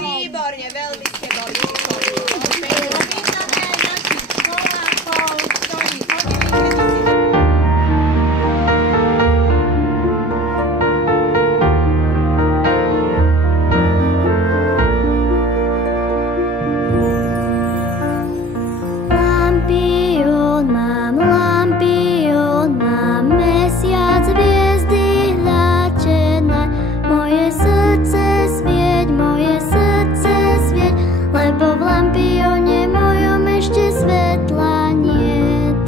Výborne, veľmi ste boli šikovní. Lampion mám, mesiac, hviezdy hľačené, moje srdce svieť, lebo v lampione mojom ešte svetla niet.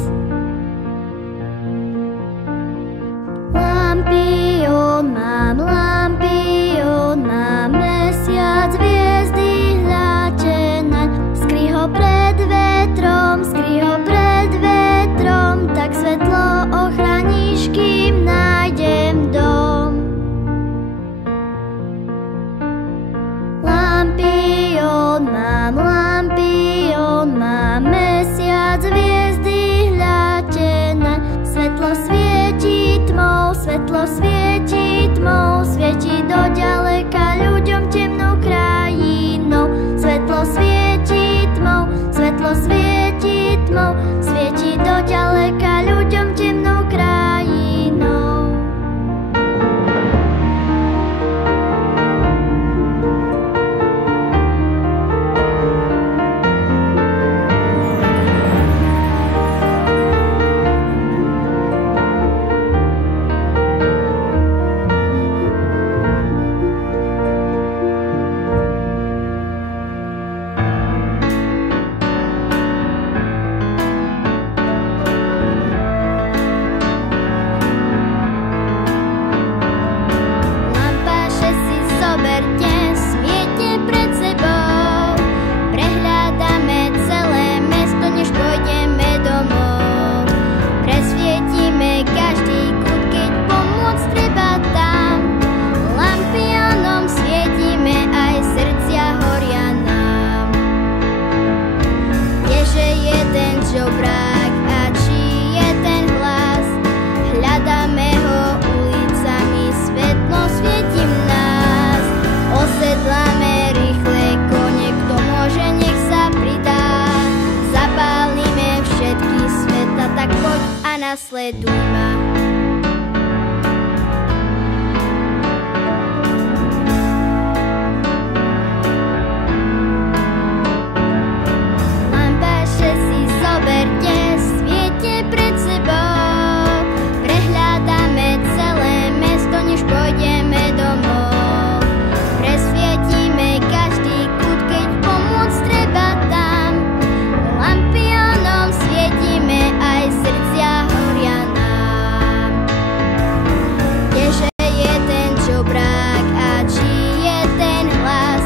Lampion mám, mesiac, hviezdy hľačené, skry ho pred vetrom, tak svetlo ochraníš, kým nájdem dom. Lampion mám, mesiac, hviezdy hľačené, svetlo svieti tmou, svieti do ďaleka ľuďom temnou krajinou. Svetlo svieti tmou, svieti do ďaleka ľuďom temnou krajinou. Nasleduj ma. Lampáše si zoberte, sviete pred sebou, prehľadáme celé mesto, než pôjdeme domov. Presvietime každý kút, keď pomôcť treba tam, lampionom svietime aj srdcia horia nám. Kdeže je ten čobrák a či je ten hlas?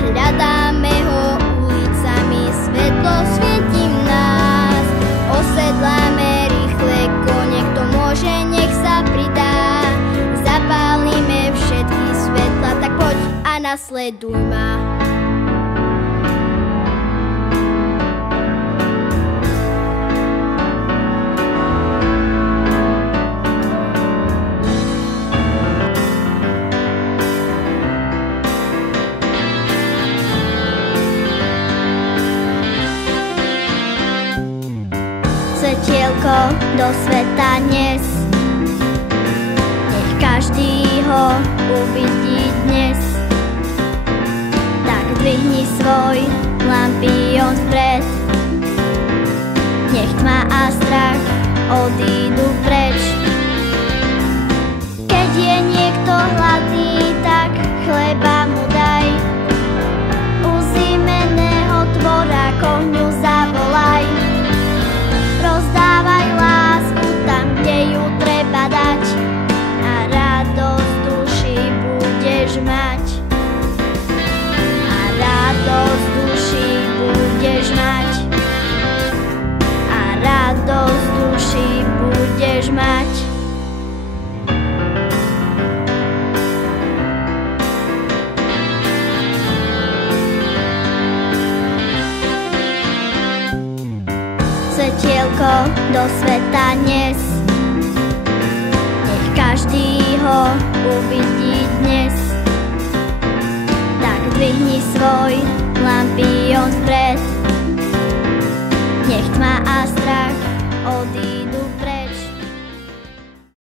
Hľadáme ho ulicami, svetlo svietí v nás. Osedláme rýchle kone, kto môže, nech sa pridá. Zapálime všetky svetla, tak poď a nasleduj ma. Svetielko do sveta nes, nech každý ho uvidí dnes. Tak dvihni svoj lampión vpred, nech tma a strach odídu preč. Keď je niekto hladný, tak chleba mu daj, u zimeného tvora k ohňu zavolaj. Rozdávaj lásku tam, kde ju treba dať, a radosť duši budeš mať. A svetielko do sveta nes. Nech každý ho uvidí dnes. Tak dvihni svoj lampión vpred. Nech tma a strach odídu preč.